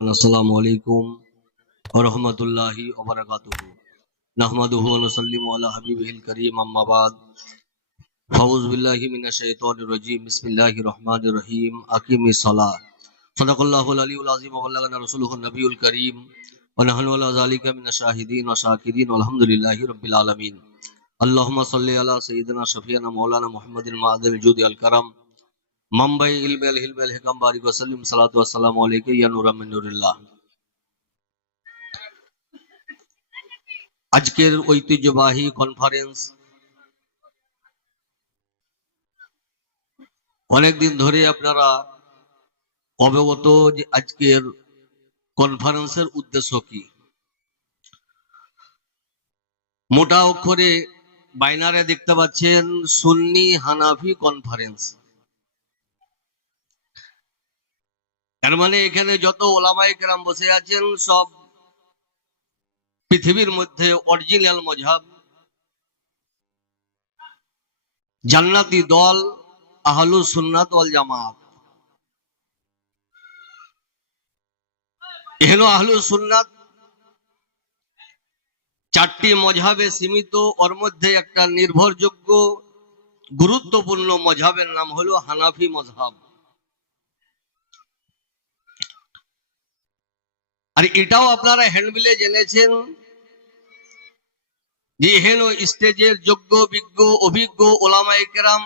আসসালামু আলাইকুম রাহমাতুল্লাহি ওয়া বারাকাতুহু নাহমাদুহু ওয়া নুসাল্লিমু আলা হাবিবিহিল কারীম আম্মা বাদ ফাউযু বিল্লাহি মিনাশ শাইতানির রাজীম বিসমিল্লাহির রহমানির রহিম আকিমিস সালাহ সাদাকাল্লাহুল আলিয়্যুল আযীম ওয়া বাল্লাগানা রাসূলুহুন নবিয়ুল কারীম ওয়া নাহনু আলা যালিকা মিনাশ শাহিদিন ওয়া শাকিরিন আলহামদুলিল্লাহি রাব্বিল আলামিন আল্লাহুম্মা সাল্লি আলা সাইয়্যিদিনা শাফিয়ানা মাওলানা মুহাম্মাদিল মা'আদিল জুদি আল কারাম মাম্বাই ইলমেল হিলমেল হেকাম বারিক ওয়াসাল্লিম সালাতু ওয়াসসালামু আলাইকা ইয়া নূরা মিন আজকের ঐতিহ্যবাহী কনফারেন্স অনেকদিন ধরে আপনারা অবগত যে আজকের কনফারেন্সের উদ্দেশ্য কি? মোটা অক্ষরে বাইনারে দেখতে পাচ্ছেন সুন্নি হানাফি কনফারেন্স তার মানে এখানে যত ওলামাই কেরাম বসে আছেন, সব পৃথিবীর মধ্যে অরিজিনাল মজহাব। জান্নাতি দল, আহলু সুন্নাত ওয়াল জামাত। এহেন আহলু সুন্নাত চারটি মজহাবে সীমিত, ওর মধ্যে একটা নির্ভরযোগ্য, গুরুত্বপূর্ণ মজহাবের নাম হলো হানাফি মজহাব। আর এটাও আপনারা হ্যান্ডবিলে জেনেছেন যে হেন স্টেজের যোগ্য, বিজ্ঞ, অভিজ্ঞ ওলামাই কেরাম,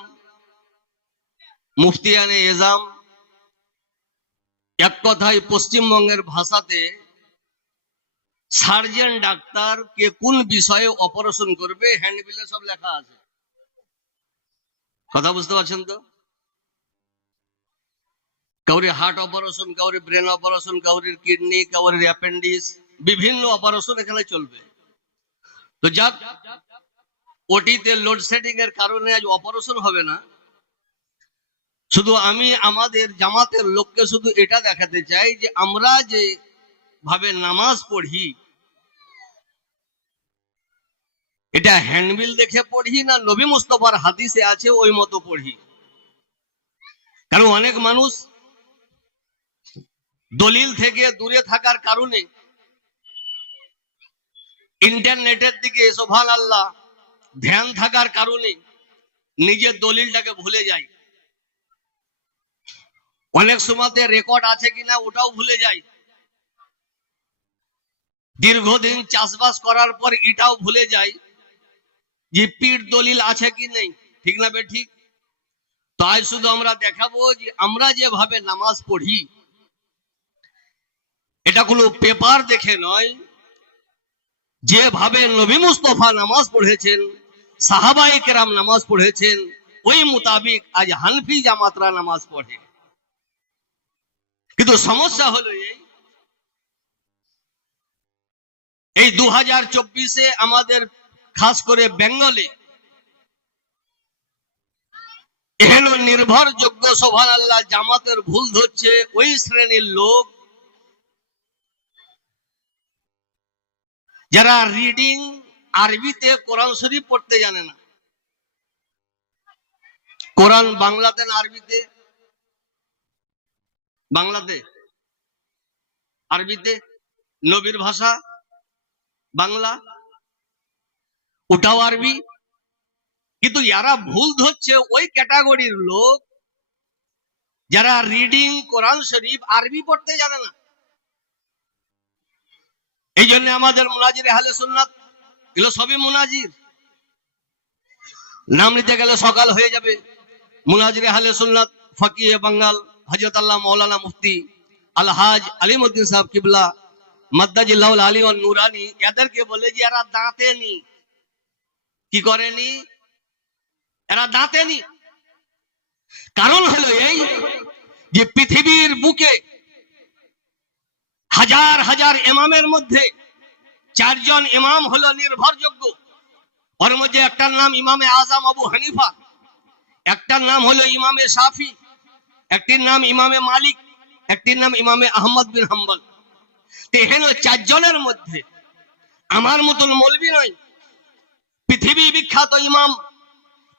মুফতিয়ানে এজাম, এক কথায় পশ্চিমবঙ্গের ভাষাতে সার্জন ডাক্তার কে কোন বিষয়ে অপারেশন করবে, হ্যান্ডবিলে সব লেখা আছে। কথা বুঝতে পারছেন তো? কাউরি হার্ট অপারেশন কাউরি ব্রেন অপারেশন কাউরির কিডনি কাউরির অ্যাপেন্ডিক্স বিভিন্ন অপারেশন এখানে চলবে। তো যাক, ওটিতে লোডশেডিং এর কারণে আজ অপারেশন হবে না। শুধু আমি আমাদের জামাতের লোককে শুধু এটা দেখাতে চাই যে আমরা যে ভাবে নামাজ পড়ি, এটা হ্যান্ডবিল দেখে পড়ি না নবী মুস্তফার হাদিসে আছে ওই মতো পড়ি। কারণ অনেক মানুষ দলিল থেকে দূরে থাকার কারণে ইন্টারনেটের দিকে সোভান আল্লাহ ধ্যান থাকার কারণে নিজের দলিলটাকে ভুলে যায়। অনেক সময়তে রেকর্ড আছে কিনা ওটাও ভুলে যায়। দীর্ঘদিন চাষবাস করার পর এটাও ভুলে যায় যে পিঠ দলিল আছে কি নেই, ঠিক না বে ঠিক? তাই শুধু আমরা দেখাবো যে আমরা যেভাবে নামাজ পড়ি এটা কোনো পেপার দেখে নয়। যেভাবে নবী মুস্তফা নামাজ পড়েছেন সাহাবাই কেরাম নামাজ পড়েছেন, ওই মোতাবিক আজ হানফি জামাতরা নামাজ পড়ে। কিন্তু সমস্যা হলো এই এই দু হাজার চব্বিশে আমাদের খাস করে বেঙ্গলে এহেন নির্ভরযোগ্য সোভান আল্লাহ জামাতের ভুল ধরছে ওই শ্রেণির লোক যারা রিডিং আরবিতে কোরআন শরীফ পড়তে জানে না, কোরআন বাংলাতে না আরবিতে? বাংলাতে? আরবিতে? নবীর ভাষা? বাংলা? ওটাও আরবি? কিন্তু যারা ভুল ধরছে, ওই ক্যাটাগরির লোক যারা রিডিং কোরআন শরীফ আরবি পড়তে জানে না এই জন্য আমাদের মুনাজির হালে সুন্নাত, এগুলো সবই মুনাজির। নাম নিতে গেলে সকাল হয়ে যাবে। মুনাজির হালে সুন্নাত ফকিয়ে বাঙ্গাল হজরত আল্লাহ মৌলানা মুফতি আলহাজ আলিমুদ্দিন সাহেব কিবলা আলী ও নুরানি, এদেরকে বলে যে এরা দাঁতে নি। কি করেনি এরা দাঁতে কারণ হলো এই যে পৃথিবীর বুকে হাজার হাজার এমামের মধ্যে চারজন ইমাম হলো নির্ভরযোগ্য। ওর মধ্যে একটার নাম ইমামে আজম আবু হানিফা, একটার নাম হলো ইমামে সাফি একটির নাম ইমামে মালিক, একটির নাম ইমামে আহমদ বিন হাম্বল। তেহেন চারজনের মধ্যে আমার মতন মলবি নয়। পৃথিবী বিখ্যাত ইমাম,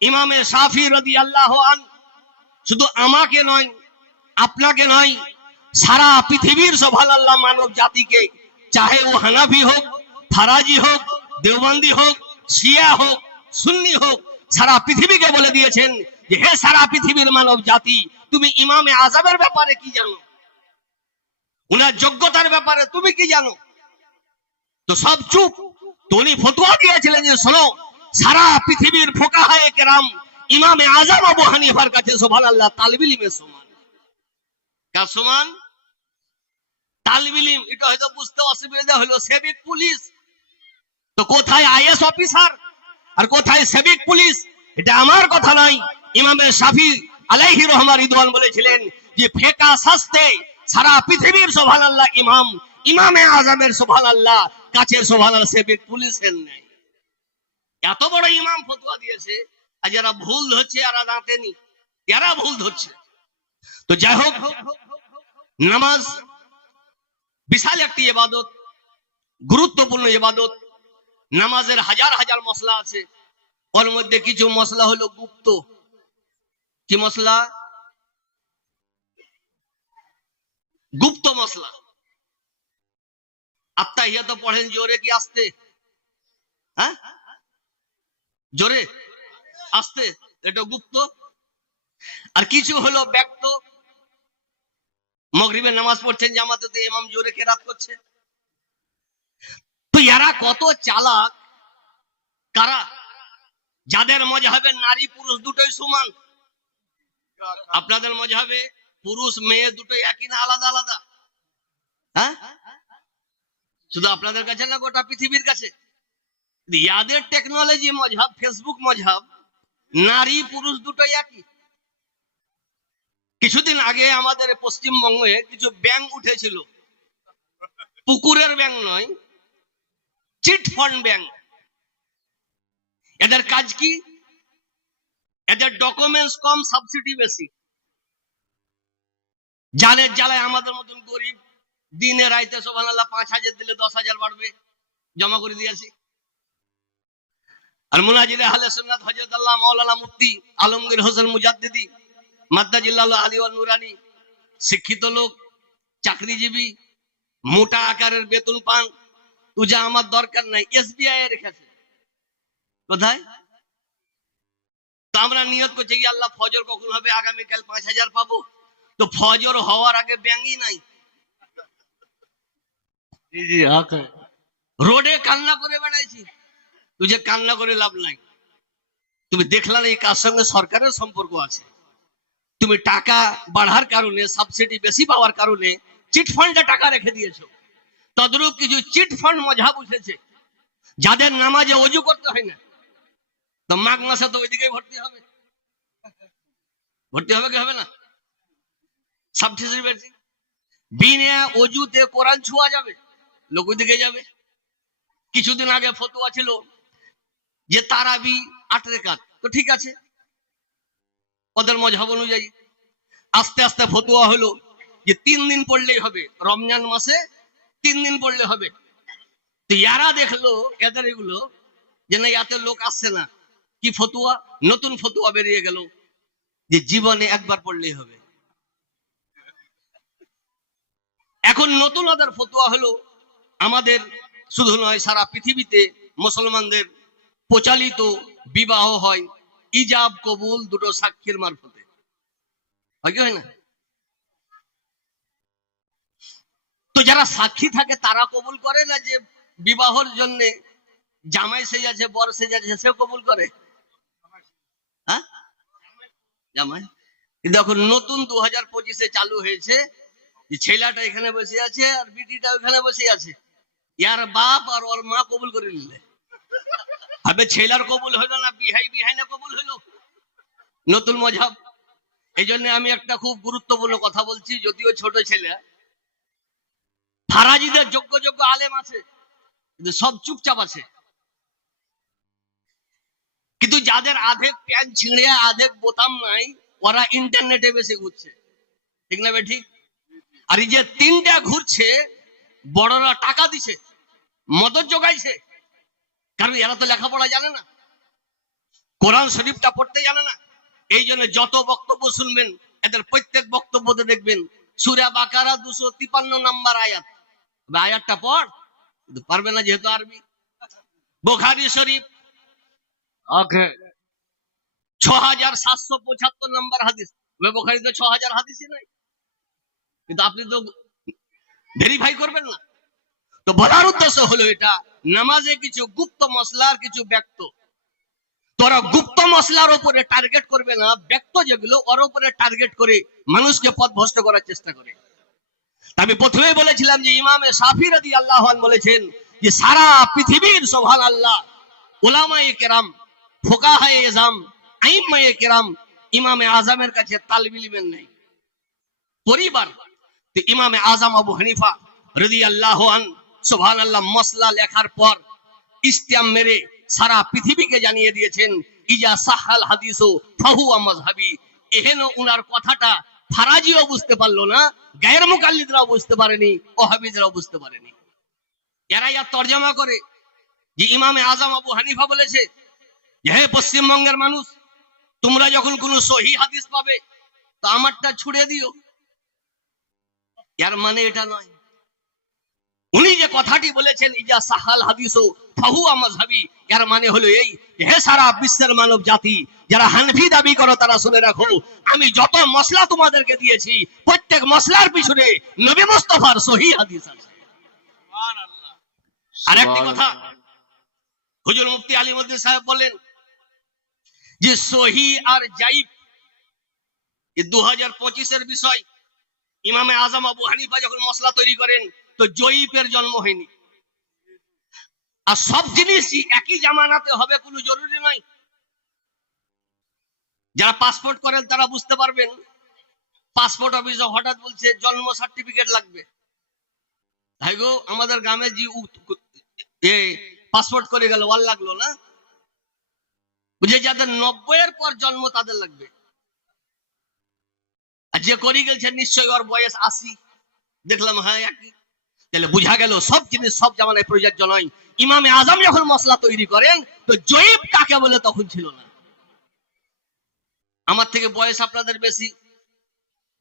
ইমামে সাফি রদি আল্লাহ আন শুধু আমাকে নয়, আপনাকে নয়, সারা পৃথিবীর সোভান আল্লাহ মানব জাতিকে, চাহে ও হানাফি হোক ফারাজি হোক, দেওবন্দি হোক, শিয়া হোক, সুন্নি হোক, সারা পৃথিবীকে বলে দিয়েছেন যে, হে সারা পৃথিবীর মানব জাতি, তুমি ইমামে আজাবের ব্যাপারে কি জানো? উনার যোগ্যতার ব্যাপারে তুমি কি জানো? তো সব চুপ। তো উনি ফতোয়া দিয়েছিলেন যে, শোনো, সারা পৃথিবীর ফোকাহায়ে কেরাম, ইমামে আজম আবু হানিফার কাছে সোভান আল্লাহ তালবিলিমের সমান। কার সমান? তালবিলিম, এটা হয়তো বুঝতে অসুবিধা হলো, সেবিক পুলিশ। তো কোথায় আইএস অফিসার? আর কোথায় সেবিক পুলিশ? এটা আমার কথা নয়। ইমামে শাফি আলাইহি রহমান রিদওয়ান বলেছিলেন যে, ফেকা শাস্তে সারা পৃথিবীর সোভান আল্লাহ ইমাম, ইমামে আজমের সোভান আল্লাহ কাছে সোভান আল্লাহ সেবিক পুলিশের নেই। এত বড় ইমাম ফতোয়া দিয়েছে, আর যারা ভুল ধরছে আর দাঁতেনি এরা ভুল ধরছে। তো যাই হোক, নামাজ বিশাল একটি ইবাদত, গুরুত্বপূর্ণ ইবাদত। নামাজের হাজার হাজার মশলা আছে। ওর মধ্যে কিছু মশলা হলো গুপ্ত। কি মশলা? গুপ্ত মশলা। আত্মা ইয়া তো পড়েন জোরে কি আসতে? হ্যাঁ? জোরে? আসতে? এটা গুপ্ত? আর কিছু হলো ব্যক্ত। মগরিবের নামাজ পড়ছেন জামাতে তো ইমাম জোরে কেরাত করছে। এরা কত চালাক? কারা? যাদের মজাবে নারী পুরুষ দুটোই সমান। আপনাদের মজাবে পুরুষ, মেয়ে দুটোই একই না আলাদা আলাদা? হ্যাঁ? শুধু আপনাদের কাছে না, গোটা পৃথিবীর কাছে? ইয়াদের টেকনোলজি মজাব ফেসবুক মজাব, নারী পুরুষ দুটোই একই। কিছুদিন আগে আমাদের পশ্চিমবঙ্গে কিছু ব্যাংক উঠেছিল। পুকুরের ব্যাংক নয় চিট ফান্ড ব্যাংক। এদের কাজ কি? এদের ডকুমেন্টস কম সাবসিডি বেশি। জালের জ্বালায় আমাদের মতন গরিব, দিনে রাইতে সোভান আল্লাহ পাঁচ হাজার দিলে দশ হাজার বাড়বে, জমা করে দিয়েছি। আর মুনাজিরে আহলে সুন্নাত হযরত আল্লাহ মাওলানা মুফতি আলমগীর হোসেন মুজাদ্দিদি মাদ্দাজিল্লাহ আলী ওয়াল নুরানি, শিক্ষিত লোক, চাকরিজীবী, মোটা আকারের বেতন পান আমার দরকার নাই এসবিআই রেখেছে। কোথায়? তো আমরা নিয়ত করছি কি আল্লাহ ফজর কখন হবে? আগামীকাল পাঁচ হাজার পাবো। তো ফজর হওয়ার আগে নাই। হ্যাঁ, হ্যাঁ। রোডে কান্না করে বেড়াইছি। তুই যে কান্না করে লাভ নাই। তুমি দেখলাম এই কার সঙ্গে সরকারের সম্পর্ক আছে? তুমি টাকা বাড়ার কারণে সাবসিডি বেশি পাওয়ার কারণে চিটফান্ডে টাকা রেখে দিয়েছ। তদ্রূপ কিছু চিট ফান্ড মজাব উঠেছে যাদের নামাজে অজু করতে হয় না, তো মাঘ মাসে তো ওইদিকেই ভর্তি হবে। ভর্তি হবে কি হবে না? সাবসিডি বেশি বিনে অজুতে কোরআন ছোঁয়া যাবে, লোক ওইদিকে যাবে। কিছুদিন আগে ফতোয়া ছিল যে তারাবি আট রেখাত। তো ঠিক আছে, ওদের মজাব অনুযায়ী। আস্তে আস্তে ফতোয়া হলো যে তিন দিন পড়লেই হবে, রমজান মাসে তিন দিন পড়লে হবে। ইয়ারা দেখল এদের এগুলো যে না এত লোক আসছে না। কি ফতুয়া? নতুন ফতুয়া বেরিয়ে গেল যে জীবনে একবার পড়লেই হবে। এখন নতুন আদার ফতুয়া হলো আমাদের শুধু নয়, সারা পৃথিবীতে মুসলমানদের প্রচালিত বিবাহ হয়। ইজাব কবুল দুটো সাক্ষীর মারফতে। হয় কি হয় না তো যারা সাক্ষী থাকে, তারা কবুল করে না যে বিবাহর জন্য জামাই সেজে আছে, বর সেজে আছে, সেও কবুল করে? হ্যাঁ? জামাই। এখন নতুন দু হাজার পঁচিশে চালু হয়েছে ছেলেটা এখানে বসে আছে আর বিটিটা ওখানে বসে আছে। ইয়ার বাপ আর ওর মা কবুল করে নিলে। হবে ছেলার কবুল হইল না, বিহাই বিহাই না কবুল হইল নতুন মজাব। এই জন্য আমি একটা খুব গুরুত্বপূর্ণ কথা বলছি, যদিও ছোট ছেলে। ফারাজিদের যোগ্য যোগ্য আলেম আছে, কিন্তু সব চুপচাপ আছে। কিন্তু যাদের আধেক প্যান ছিঁড়ে, আধেক বোতাম নাই, ওরা ইন্টারনেটে বেশি ঘুরছে। ঠিক না ঠিক আর এই যে তিনটা ঘুরছে, বড়রা টাকা দিছে, মদত যোগাইছে, কারণ এরা তো লেখাপড়া জানে না। কোরআন শরীফটা পড়তে জানে না। এই জন্য যত বক্তব্য শুনবেন, এদের প্রত্যেক বক্তব্যতে দেখবেন, সুরা বাকারা দুশো তিপান্ন নাম্বার আয়াত। আয়াতটা পড়, কিন্তু পারবে না যেহেতু আরবি। বোখারি শরীফ, ওকে। ছ হাজার সাতশো পঁচাত্তর নাম্বার হাদিস। ছ হাজার হাদিসই নাই। কিন্তু আপনি তো ভেরিফাই করবেন না। তো বলার উদ্দেশ্য হলো এটা, নামাজে কিছু গুপ্ত মশলার কিছু ব্যক্ত। তোরা গুপ্ত মশলার উপরে টার্গেট করবে না, ব্যক্ত যেগুলো, ওর উপরে টার্গেট করে মানুষকে পথভ্রষ্ট করার চেষ্টা করে। আমি প্রথমে বলেছিলাম যে ইমামে সাফি রাদি আল্লাহ বলেছেন যে সারা পৃথিবীর সোভান আল্লাহ ওলামায়ে কেরাম এজাম কেরাম ইমামে আজমের কাছে নেই। পরিবার ইমামে আবু হানিফা রদি সোভান আল্লাহ মসলা লেখার পর ইস্তিয়াম মেরে সারা পৃথিবীকে জানিয়ে দিয়েছেন, ইজা সাহাল হাদিসো ফাহু মাজহাবি এহেন উনার কথাটা ফারাজিও বুঝতে পারল না গায়ের মুকাল্লিদরাও বুঝতে পারেনি ওহাবিদরাও বুঝতে পারেনি। এরা ইয়ার তর্জমা করে, যে ইমামে আজম আবু হানিফা বলেছে যে, হে পশ্চিমবঙ্গের মানুষ, তোমরা যখন কোনো সহি হাদিস পাবে, তো আমারটা ছুড়ে দিও। এর মানে এটা নয়। উনি যে কথাটি বলেছেন ইজা সাহাল হাদিসও ফাহু আমাজহাবি এর মানে হলো এই হে সারা বিশ্বের মানব জাতি যারা হানফি দাবি করো তারা শুনে রাখো আমি যত মশলা তোমাদেরকে দিয়েছি প্রত্যেক মশলার পিছনে নবী মুস্তফার সহি হাদিস আছে। আর একটি কথা হুজুর মুফতি আলিমুদ্দিন সাহেব বললেন যে সহি আর জাইব এই দু হাজার পঁচিশের বিষয় ইমামে আজম আবু হানিফা যখন মশলা তৈরি করেন তো জয়ীপের জন্ম হয়নি। আর সব জিনিসই একই জামানাতে হবে কোনো জরুরি নয়। যারা পাসপোর্ট করেন তারা বুঝতে পারবেন, পাসপোর্ট অফিসে হঠাৎ বলছে জন্ম সার্টিফিকেট লাগবে। ভাই গো, আমাদের গ্রামে যে পাসপোর্ট করে গেল, ওয়াল লাগল না? বুঝে যাদের নব্বই এর পর জন্ম তাদের লাগবে। আর যে করি গেছে নিশ্চয়ই ওর বয়স আশি। দেখলাম হ্যাঁ একই। তাহলে বুঝা গেল, সব জিনিস সব জামানায় প্রযোজ্য নয়। ইমামে আজম যখন মশলা তৈরি করেন, তো জয়ীব কাকে বলে তখন ছিল না। আমার থেকে বয়স আপনাদের বেশি।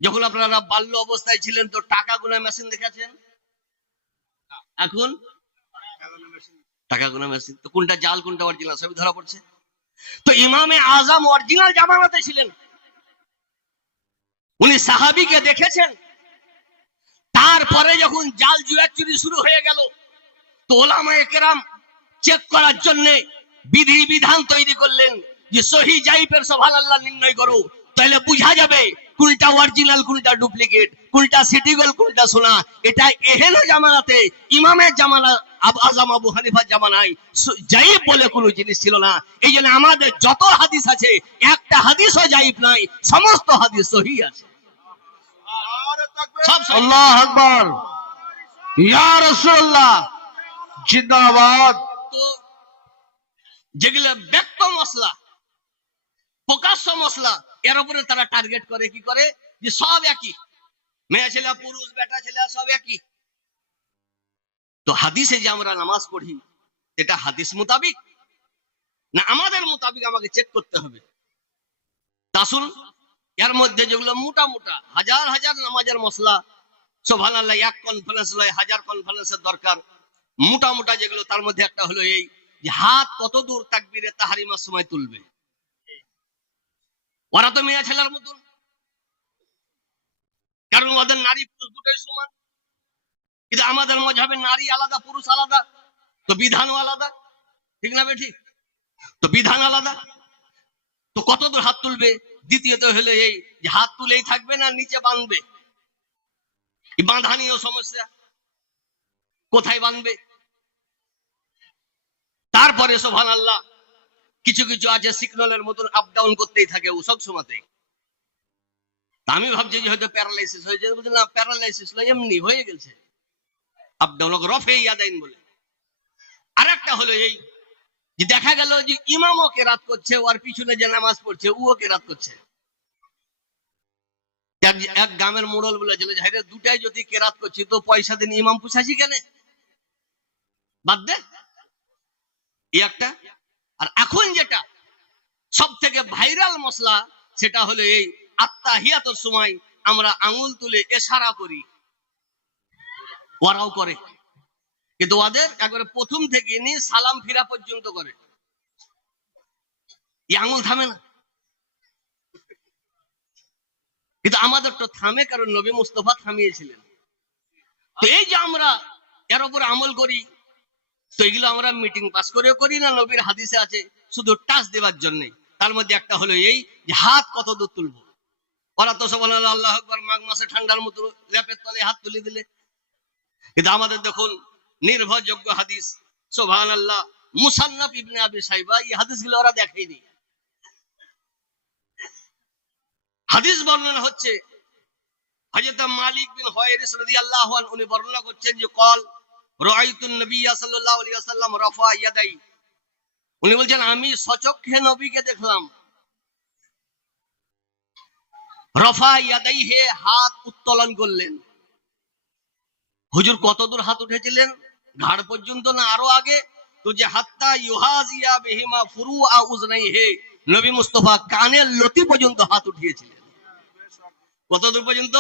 যখন আপনারা বাল্য অবস্থায় ছিলেন, তো টাকা গুনা মেশিন দেখেছেন? এখন? টাকা গুনা মেশিন তো কোনটা জাল, কোনটা অরিজিনাল সবই ধরা পড়ছে। তো ইমামে আজম অরিজিনাল জামানাতে ছিলেন। উনি সাহাবিকে দেখেছেন? তারপরে যখন জাল জুয়ার চুরি শুরু হয়ে গেল, তো ওলামায়ে কেরাম চেক করার জন্য বিধি বিধান তৈরি করলেন যে সহি জাইফের সভাল আল্লাহ নির্ণয় করো, তাহলে বুঝা যাবে কোনটা অরিজিনাল কোনটা ডুপ্লিকেট কোনটা সিটিগল কোনটা সোনা এটা এহেন জামানাতে, ইমামের জামানা আজম আবু হানিফার জামানায় জাইব বলে কোনো জিনিস ছিল না এই জন্য আমাদের যত হাদিস আছে, একটা হাদিসও জাইব নাই, সমস্ত হাদিস সহি আছে। যেগুলো ব্যক্ত মশলা, প্রকাশ্য মশলা, এর উপরে তারা টার্গেট করে, কি করে? যে সব একই। মেয়ে ছেলে, পুরুষ, বেটা ছেলে, সব একই। তো হাদিসে যে আমরা নামাজ পড়ি এটা হাদিস মোতাবিক, না আমাদের মোতাবিক আমাকে চেক করতে হবে। তাসুন এর মধ্যে যেগুলো মোটা মোটা, হাজার হাজার নামাজের মশলা সোভান এক কনফারেন্স লয়, হাজার কনফারেন্সের দরকার। মোটা মোটা যেগুলো, তার মধ্যে একটা হলো এই যে হাত কত দূর তাকবীরে তাহারিমার সময় তুলবে। ওরা তো মেয়ে ছেলের মতন। কারণ ওদের নারী পুরুষ দুটোই সমান। কিন্তু আমাদের মজাবে নারী আলাদা, পুরুষ আলাদা। তো বিধানও আলাদা। ঠিক না ঠিক তো বিধান আলাদা। তো কত দূর হাত তুলবে? দ্বিতীয়ত হলো এই হাত তুলেই থাকবে না, নিচে বাঁধবে। বাঁধা সমস্যা। কোথায় বাঁধবে? তারপরে সোভান আল্লাহ কিছু কিছু আছে সিগন্যালের মতন আপ ডাউন করতেই থাকে ও সব সময়তে। আমি ভাবছি যে হয়তো প্যারালাইসিস হয়েছে বলছি না প্যারালাইসিস নয় এমনি হয়ে গেছে। আপ ডাউন রফে ইয়াদাইন বলে। আর একটা হলো এই যে দেখা গেল যে ইমামও কেরাত করছে ওর পিছনে যে নামাজ পড়ছে ও কেরাত করছে। এক গ্রামের মোড়ল বলেছিল যে হাইরে দুটাই যদি কেরাত করছি, তো পয়সা দিন ইমাম পুষাছি কেন? বাদ দে। একটা। আর এখন যেটা সব থেকে ভাইরাল মশলা, সেটা হলো এই আত্মা হিয়াতর সময় আমরা আঙুল তুলে এশারা করি। ওরাও করে। কিন্তু ওদের একবারে প্রথম থেকে নিয়ে সালাম ফিরা পর্যন্ত করে। এই আঙুল থামে না। কিন্তু আমাদের তো থামে কারণ নবী মুস্তফা থামিয়েছিলেন। তো এই যে আমরা এর উপর আমল করি, তো এগুলো আমরা মিটিং পাস করেও করি না, নবীর হাদিসে আছে শুধু টাচ দেওয়ার জন্য। তার মধ্যে একটা হলো এই যে হাত কত দূর তুলবো। ওরা তো সব আল্লাহ আকবর, মাঘ মাসে ঠান্ডার মতো ল্যাপের তলে হাত তুলে দিলে। কিন্তু আমাদের দেখুন নির্ভরযোগ্য হাদিস। সোভান আল্লাহ মুসান্নাফ ইবনে আবি সাইবা এই হাদিসগুলো ওরা দেখেনি। হাদিস বর্ণনা হচ্ছে মালিক বিন হুয়াইরিস রাদিয়াল্লাহু আনহু, উনি বর্ণনা করছেন যে, কল রাআইতুন নবিয়্য সাল্লাল্লাহু আলাইহি ওয়াসাল্লাম রাফা ইয়াদাই। উনি বলছেন, আমি সচক্ষে নবীকে দেখলাম। রফা ইয়াদাই হে হাত উত্তোলন করলেন। হুজুর কত দূর হাত উঠেছিলেন? ঘাড় পর্যন্ত না, আরও আগে তো যে, হাত্তা ইউহাজিয়া বিহিমা ফুরু আ উজনাই হে নবী মুস্তফা কানের লতি পর্যন্ত হাত উঠিয়েছিলেন। কত দূর পর্যন্ত?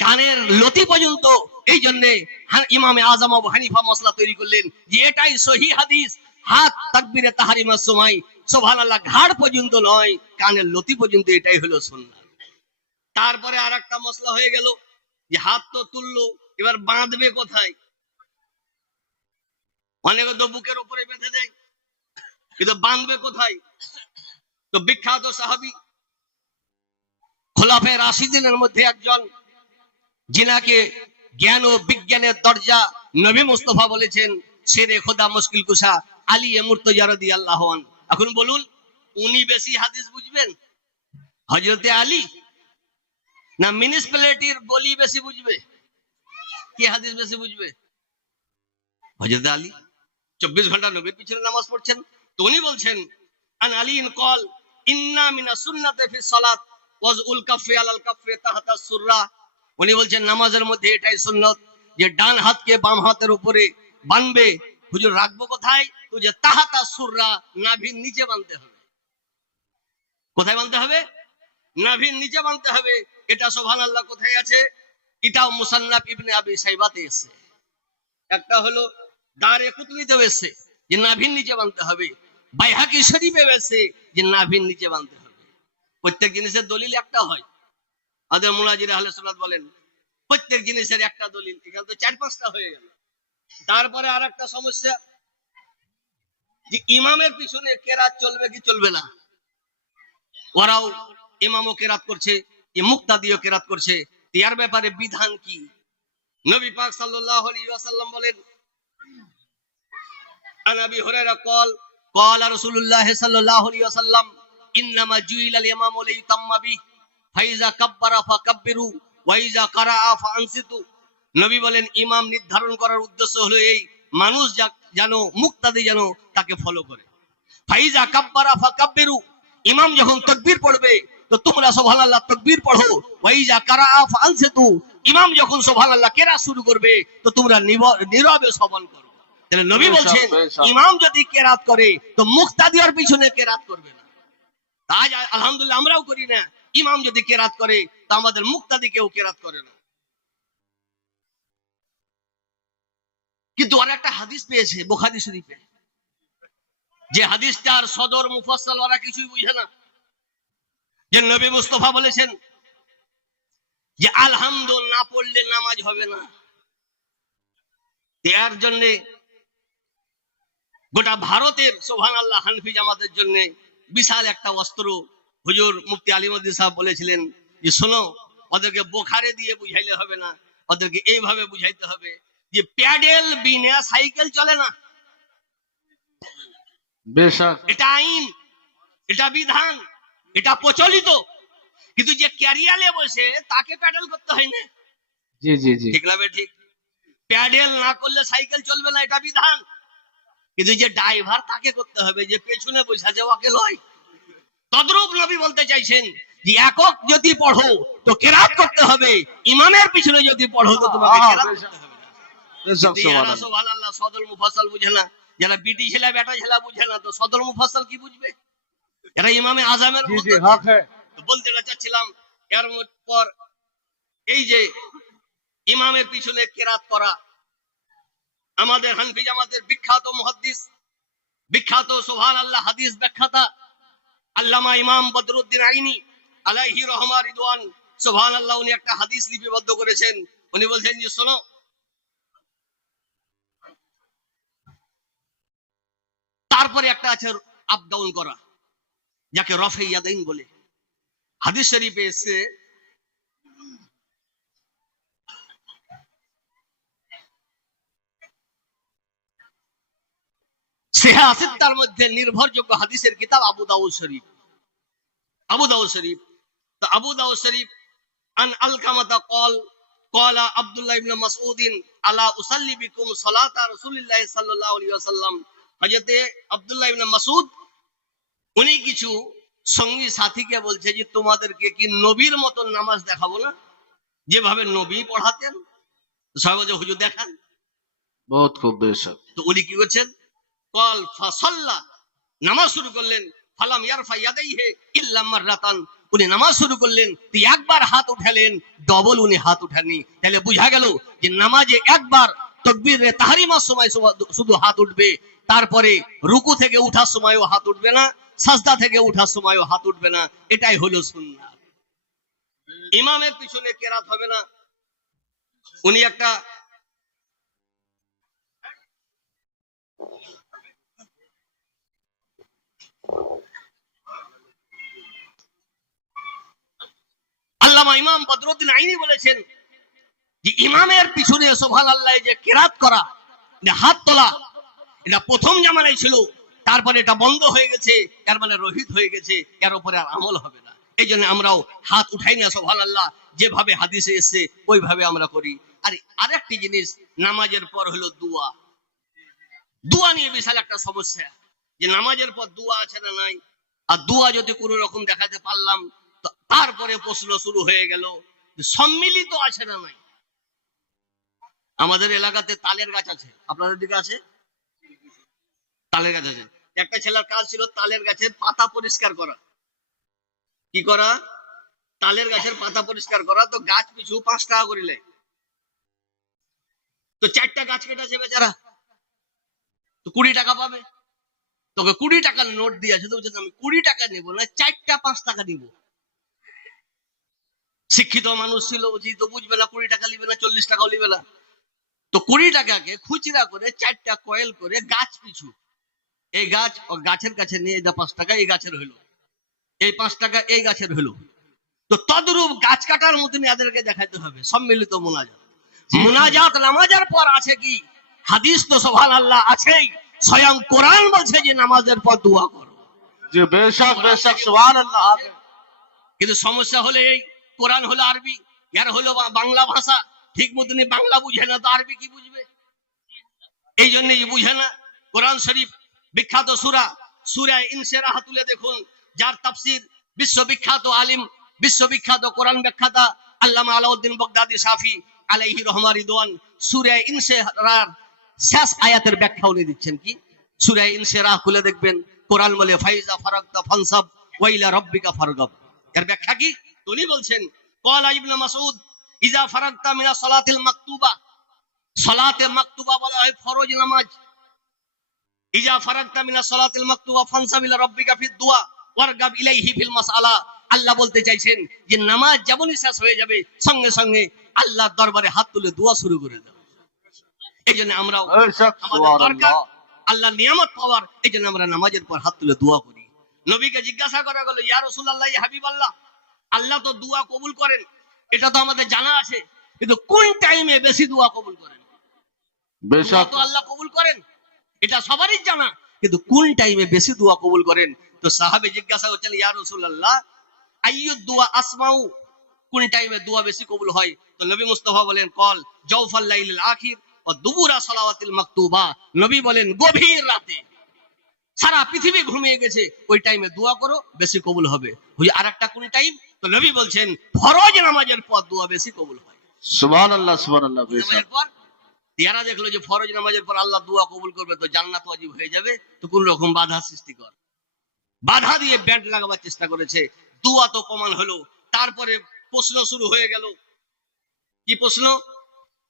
কানের লতি পর্যন্ত। এই জন্য ইমামে আজম আবু হানিফা মশলা তৈরি করলেন যে, এটাই সহি হাদিস। হাত তাকবিরে তাহারিমার সময় সুবহানাল্লাহ, ঘাড় পর্যন্ত নয়, কানের লতি পর্যন্ত এটাই হলো সুন্নাত তারপরে আর একটা মশলা হয়ে গেল যে, হাত তো তুললো, এবার বাঁধবে কোথায়? অনেকে তো বুকের উপরে বেঁধে দেয়। কিন্তু বাঁধবে কোথায়? তো বিখ্যাত সাহাবি খোলাফে রাশিদিনের মধ্যে একজন, যিনাকে জ্ঞান ও বিজ্ঞানের দরজা নবী মুস্তফা বলেছেন, সেরে খোদা মুশকিল কুসা আলী মুর্তজারদি আল্লাহন এখন বলুন, উনি বেশি হাদিস বুঝবেন? হজরতে আলী? না মিউনিসিপ্যালিটির বলি বেশি বুঝবে? কি হাদিস বেশি বুঝবে? হজরত আলী? চব্বিশ ঘণ্টা নবীর পিছনে নামাজ পড়ছেন, তো উনি বলছেন, আন কল, ইন্না মিনা সুন্নাতে ফি সালাত, ওয়াজউল কাফি আলাল কাফি তাহাতা সুররা। উনি বলছেন, নামাজের মধ্যে এটাই সুন্নত, যে ডান হাতকে বাম হাতের উপরে বানবে, হুজুর রাখব কোথায়? তো যে তাহাতা সুররা, নাভির নিচে বানতে হবে। কোথায় বানতে হবে? নাভির নিচে বানতে হবে। এটা সুবহানাল্লাহ কোথায় আছে? এটাও মুসান্নাফ ইবনে আবি সাইবাতে এসে একটা হলো দারে কুতলিতে এসে যে নাভির নিচে বানতে হবে। বাইহাকি শরীফে এসে যে নাভির নিচে বানতে হবে। প্রত্যেক জিনিসের দলিল একটা হয়। আমাদের মুনাজির আহলে সুন্নাত বলেন, প্রত্যেক জিনিসের একটা দলিল। এখানে তো চার পাঁচটা হয়ে গেল। তারপরে আর একটা সমস্যা, যে ইমামের পিছনে কেরাত চলবে কি চলবে না? ওরাও ইমামও কেরাত করছে, এ মুক্তা দিয়েও কেরাত করছে। তো এর ব্যাপারে বিধান কি? নবী পাক সাল্লাল্লাহু আলাইহি ওয়াসাল্লাম বলেন আন আবি হুরায়রা قال قال رسول الله صلى الله عليه وسلم انما جعل الامام ليتم به ফাইজা কাব্বারা ফাকাব্বিরু ওয়াইজা কারাআ ফাআনসিতু নবী বলেন ইমাম নির্ধারণ করার উদ্দেশ্য হলো এই মানুষ যা- যেন মুক্তাদি যেন তাকে ফলো করে ফাইজা কাব্বারা ফাকাব্বিরু ইমাম যখন তাকবীর পড়বে তো তোমরা সুবহানাল্লাহ তাকবীর পড়ো ওয়াইজা কারাআ ফাআনসিতু ইমাম যখন সুবহানাল্লাহ কেরাত শুরু করবে তো তোমরা নিব- নীরবে শ্রবণ করো তাহলে নবী বলছেন ইমাম যদি কেরাত করে তো মুক্তাদিয়ার পিছনে কেরাত করবে না। আজ আলহামদুলিল্লাহ আমরাও করি না। ইমাম যদি কেরাত করে তা আমাদের মুক্তাদি কেউ কেরাত করে না। কিন্তু ওরা একটা হাদিস পেয়েছে বোখারি শরীফে। যে হাদিসটার সদর মুফাসসাল ওরা কিছুই বুঝে না। যে নবী মুস্তফা বলেছেন যে আলহামদু না পড়লে নামাজ হবে না। এর জন্য গোটা ভারতের সোহান আল্লাহ হানফি জামাতের জন্য বিশাল একটা অস্ত্র হুজুর মুফতি আলিমুদ্দিন সাহেব বলেছিলেন যে শোনো ওদেরকে বোখারে দিয়ে বুঝাইলে হবে না ওদেরকে এইভাবে বুঝাইতে হবে যে প্যাডেল বিনা সাইকেল চলে না। এটা আইন এটা বিধান এটা প্রচলিত। কিন্তু যে ক্যারিয়ালে বসে তাকে প্যাডেল করতে হয় না। জি জি জি। ঠিক না ঠিক? প্যাডেল না করলে সাইকেল চলবে না এটা বিধান। কিন্তু যে ড্রাইভার তাকে করতে হবে যে পেছনে বসে আছে ওকে লয়। তদ্রূপ নবী বলতে চাইছেন যে একক যদি পড়ো তো কেরাত করতে হবে। ইমামের পিছনে যদি পড়ো তো তোমাকে কেরাত করতে হবে না। বেশক কিন্তু এরা সুবহানাল্লাহ। সুবহানাল্লাহ সদর মুফাসসাল বুঝে না। যারা বিটি ছেলে বেটা ছেলে বুঝে না তো সদর মুফাসসাল কি বুঝবে? এরা ইমামে আজমের জি মতো জি হক হ্যাঁ। তো বলতে চাচ্ছিলাম এর পর এই যে ইমামের পিছনে কেরাত করা আমাদের হানফি জামাতের বিখ্যাত মুহাদ্দিস, বিখ্যাত সুবহান আল্লাহ হাদিস ব্যাখ্যাতা, আল্লামা ইমাম বদরুদ্দিন আইনি আলাইহি রহমা রিদওয়ান সুবহান আল্লাহ উনি একটা হাদিস লিপিবদ্ধ করেছেন। উনি বলছেন যে, শোনো। তারপরে একটা আছে আপ ডাউন করা, যাকে রফে ইয়াদাইন বলে। হাদিস শরীফে এসে ইতিহাস তার মধ্যে নির্ভরযোগ্য হাদিসের কিতাব আবু দাউদ শরীফ। আবু দাউদ শরীফ। তো আবু দাউদ শরীফ আন আলকামাতা কল قال عبد الله بن مسعود الا اصلي بكم صلاه رسول الله صلى হযরতে আব্দুল্লাহ ইবনে মাসউদ উনি কিছু সঙ্গী সাথীকে বলছে যে তোমাদেরকে কি নবীর মত নামাজ দেখাবো না? যেভাবে নবী পড়াতেন? সবাই হুজুর দেখান। বহুত খুব বেশ। তো উনি কি করছেন? কল ফাসাল্লা। নামাজ শুরু করলেন, ফালাম ইয়ারফা উনি নামাজ শুরু করলেন একবার হাত উঠালেন ডবল উনি হাত তাহলে বুঝা গেল যে নামাজে একবার তকবীরে তাহরিমার সময় শুধু- হাত উঠবে, তারপরে রুকু থেকে উঠার সময়ও হাত উঠবে না, সাজদা থেকে উঠার সময়ও হাত উঠবে না, এটাই হলো সুন্নাত ইমামের পিছনে কেরাত হবে না। উনি একটা আল্লামা ইমাম বদরুদ্দিন আইনি বলেছেন যে ইমামের পিছনে সোভান আল্লাহ যে কেরাত করা হাত তোলা, এটা প্রথম জামানায় ছিল, তারপরে এটা বন্ধ হয়ে গেছে এর মানে রহিত হয়ে গেছে উপরে আর আমল হবে না। এই জন্য আমরাও হাত উঠাই না সোভান আল্লাহ যেভাবে হাদিসে এসছে, ওইভাবে আমরা করি। আর আরেকটি জিনিস, নামাজের পর হলো দুয়া। দুয়া নিয়ে বিশাল একটা সমস্যা। যে নামাজের পর দুয়া আছে না নাই? আর দুয়া যদি কোনো রকম দেখাতে পারলাম তারপরে প্রশ্ন শুরু হয়ে গেল সম্মিলিত আছে না নাই? আমাদের এলাকাতে তালের গাছ আছে। আপনাদের দিকে আছে? তালের গাছ আছে। একটা ছেলের কাজ ছিল তালের গাছের পাতা পরিষ্কার করা। কি করা? তালের গাছের পাতা পরিষ্কার করা। তো গাছ পিছু পাঁচ টাকা করিলে তো চারটা গাছ কেটেছে বেচারা। তো কুড়ি টাকা পাবে। তোকে কুড়ি টাকার নোট দিয়েছে তো বলছে, আমি কুড়ি টাকা নেব না চারটা পাঁচ টাকা দিব। শিক্ষিত মানুষ ছিল বুঝি তো বুঝবে না কুড়ি টাকা নিবে না চল্লিশ টাকাও নিবে না। তো কুড়ি টাকাকে খুচরা করে চারটা কয়েল করে গাছ পিছু। এই গাছ ও গাছের কাছে নিয়ে যা পাঁচ টাকা এই গাছের হইল এই পাঁচ টাকা এই গাছের হইল তো তদরূপ গাছ কাটার মতন এদেরকে দেখাতে হবে সম্মিলিত মোনাজাত। মোনাজাত নামাজার পর আছে কি? হাদিস তো সোভান আল্লাহ আছেই। স্বয়ং কোরআন বলছে যে নামাজের পর দোয়া করো। যে বেশক বেশক সুবহানাল্লাহ কিন্তু সমস্যা হলে এই কোরআন হলো আরবি এর হলো বাংলা ভাষা। ঠিক মতন বাংলা বুঝে না তো আরবি কি বুঝবে? এই জন্যই বুঝে না। কোরআন শরীফ বিখ্যাত সুরা সুরা ইনসেরাহা তুলে দেখুন যার তাফসির বিশ্ববিখ্যাত আলিম বিশ্ববিখ্যাত কোরআন ব্যাখ্যাতা আল্লামা আলাউদ্দিন বগদাদি সাফি আলাইহি রহমান রিদওয়ান সুরায় ইনসেরার শেষ আয়াতের ব্যাখ্যা উনি দিচ্ছেন কি? সুরা ইনসেরাহ খুলে দেখবেন, কোরআন বলে, ফাইজা ফারাক্তা ফানসাব, ওয়াইলা রব্বিকা ফারগাব। এর ব্যাখ্যা কি? উনি বলছেন কলা ইবনে মাসউদ, ইজা ফারাক্তা মিনা সালাতিল মাকতুবা। সালাতে মাকতুবা বলা হয় ফরজ নামাজ। ইজা ফারাক্তা মিনা সালাতিল মাকতুবা ফানসাব ইলা রব্বিকা ফিদ দুয়া, ওয়ারগাব ইলাইহি ফিল মাসআলা। আল্লাহ বলতে চাইছেন যে, নামাজ যেমনই শেষ হয়ে যাবে, সঙ্গে সঙ্গে আল্লাহর দরবারে হাত তুলে দোয়া শুরু করে দাও এই জন্য আমরা আল্লাহ নিয়ামত পাওয়ার। এই জন্য আমরা নামাজের পর হাত তুলে দোয়া করি। নবীকে জিজ্ঞাসা করা গেল ইয়া রসুল আল্লাহ হাবিব আল্লাহ আল্লাহ তো দোয়া কবুল করেন। এটা তো আমাদের জানা আছে কিন্তু কোন টাইমে বেশি দোয়া কবুল করেন? তো আল্লাহ কবুল করেন এটা সবারই জানা কিন্তু কোন টাইমে বেশি দোয়া কবুল করেন? তো সাহাবে জিজ্ঞাসা করছেন ইয়া রসুল্লাহ আইয়ুদ দোয়া আসমাউ কোন টাইমে দোয়া বেশি কবুল হয়? তো নবী মুস্তফা বলেন কল জৌফাল্লাইল আখির। নবী বলেন গভীর রাতে। সারা পৃথিবী ঘুমিয়ে গেছে। ওই টাইমে দোয়া করো বেশি কবুল হবে। ওই আর একটা কোন টাইম তো নবী বলছেন ফরজ নামাজের পর দোয়া বেশি কবুল হয়। ইয়ারা দেখল যে ফরজ নামাজের পর আল্লাহ দোয়া কবুল করবে তো জান্নাত ওয়াজিব হয়ে যাবে। তো কোন রকম বাধা সৃষ্টি কর। বাধা দিয়ে লাগাবার চেষ্টা করেছে। দোয়া তো প্রমাণ হলো। তারপরে প্রশ্ন শুরু হয়ে গেল। কি প্রশ্ন?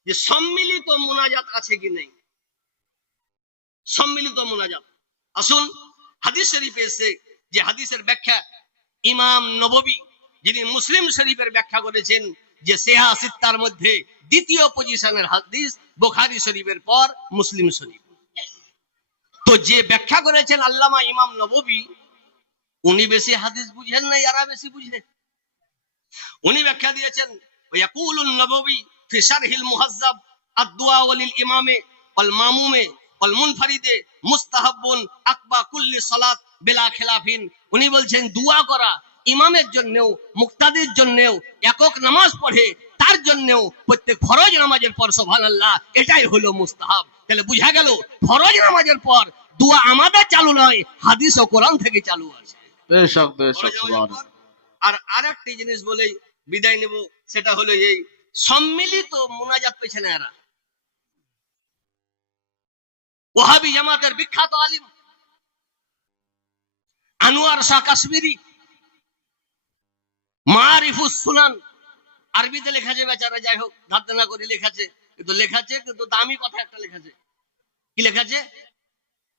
যে সম্মিলিত মোনাজাত আছে কি নেই? সম্মিলিত মোনাজাত। আসুন, হাদিস শরীফে এসে যে হাদিসের ব্যাখ্যা ইমাম নববী, যিনি মুসলিম শরীফের ব্যাখ্যা করেছেন, যে সেহা সিত্তার মধ্যে দ্বিতীয় পজিশনের হাদিস বোখারি শরীফের পর মুসলিম শরীফ। তো যে ব্যাখ্যা করেছেন আল্লামা ইমাম নববী, উনি বেশি হাদিস বুঝেন না যারা বেশি বুঝে উনি ব্যাখ্যা দিয়েছেন ইয়াকুলুন নববী ফিসার হিল মুহাজ্জাব আদুয়া ওয়ালিল ইমামে ওয়াল মামুমে ওয়াল মুনফারিদে মুস্তাহাব্বুন আকবা কুল্লি উনি বলছেন দুয়া করা ইমামের জন্যেও মুক্তাদির জন্যেও একক নামাজ পড়ে তার জন্যেও প্রত্যেক ফরজ নামাজের পর সোভান আল্লাহ এটাই হলো মুস্তাহাব। তাহলে বুঝা গেল ফরজ নামাজের পর দুয়া আমাদের চালু নয় হাদিস ও কোরআন থেকে চালু আছে। আর আরেকটি জিনিস বলেই বিদায় নেব সেটা হলো এই সম্মিলিত মোনাজাত পেছনে এরা। ওহাবি জামাতের বিখ্যাত আলিম আনোয়ার শাহ কাশ্মীরি মারিফুস সুনান, আরবিতে লেখাছে বেচারা, যাই হোক করে লেখাছে, কিন্তু লেখাছে, কিন্তু দামি কথা একটা লেখাছে। কি লেখাছে?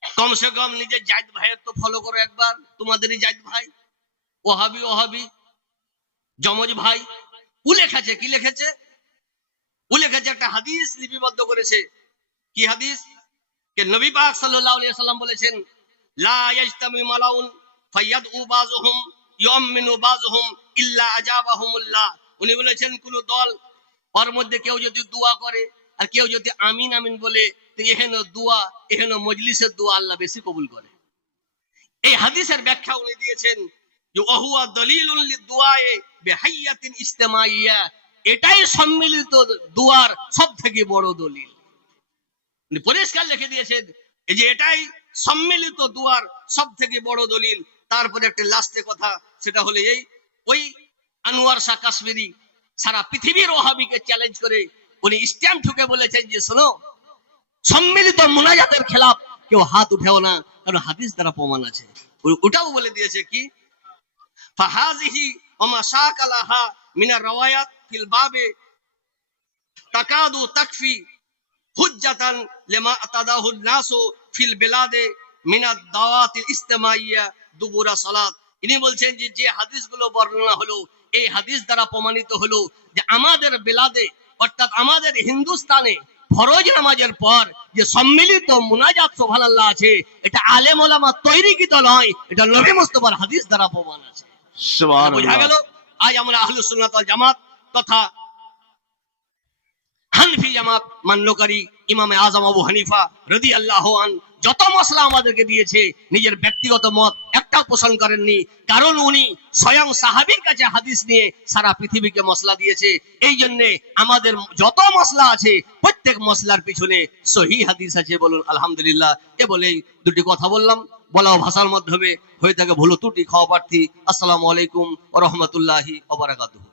কমসে কম নিজের জায়দ ভাইয়ের তো ফলো করো একবার, তোমাদেরই জায়দ ভাই, ওহাবি ওহাবি জমজ ভাই কি একটা হাদিস লিপিবদ্ধ করেছে। কি হাদিস? কে নবী পাক সাল্লাল্লাহু আলাইহি সাল্লাম বলেছেন, লা ইয়াজতামি মালাউন ফায়াদউ বাযুহুম বাযুহুম ইল্লা আজাবাহুমুল্লাহ। উনি বলেছেন, কোন দল, ওর মধ্যে কেউ যদি দোয়া করে, আর কেউ যদি আমিন আমিন বলে এহেন দোয়া, এহেন মজলিসের দোয়া আল্লাহ বেশি কবুল করে। এই হাদিসের ব্যাখ্যা উনি দিয়েছেন এটাই সম্মিলিত দুয়ার সব থেকে বড় দলিল। পরিষ্কার লিখে যে এটাই সম্মিলিত দুয়ার সব থেকে বড় দলিল। তারপরে একটা লাস্টে কথা, সেটা হলো এই, ওই আনোয়ার শাহ কাশ্মীরি সারা পৃথিবীর ওহাবিকে চ্যালেঞ্জ করে উনি স্ট্যাম্প ঠুকে বলেছেন যে, শোনো, সম্মিলিত মুনাজাতের খেলাফ কেউ হাত উঠেও না, কারণ হাদিস দ্বারা প্রমাণ আছে। ওটাও বলে দিয়েছে কি ইনি বলছেন যে যে হাদিসগুলো বর্ণনা হলো, এই হাদিস দ্বারা প্রমাণিত হলো যে আমাদের বেলাদে, অর্থাৎ আমাদের হিন্দুস্তানে ফরজ নামাজের পর যে সম্মিলিত মুনাজাত সোভানাল্লাহ আছে, এটা আলেম ওলামা তৈরিকৃত নয়, এটা নবী মোস্তফার হাদিস দ্বারা প্রমাণ আছে। বোঝা গেল? আজ আমরা আহলে সুন্নাত জামাত তথা হানফি জামাত মান্যকারী ইমামে আজম আবু হানিফা রদি আল্লাহ যত মশলা আমাদেরকে দিয়েছে, নিজের ব্যক্তিগত মত একটাও পোষণ করেননি। কারণ উনি স্বয়ং সাহাবীর কাছে হাদিস নিয়ে সারা পৃথিবীকে মশলা দিয়েছে। এই জন্যে আমাদের যত মশলা আছে, প্রত্যেক মশলার পিছনে সহি হাদিস আছে বলুন, আলহামদুলিল্লাহ। এ বলেই দুটি কথা বললাম? বলা ভাষার মাধ্যমে। হয়ে থাকে ভুলো ত্রুটি, খাওয়া প্রার্থী। আসসালামু আলাইকুম রহমতুল্লাহি ওবারাকাতুহু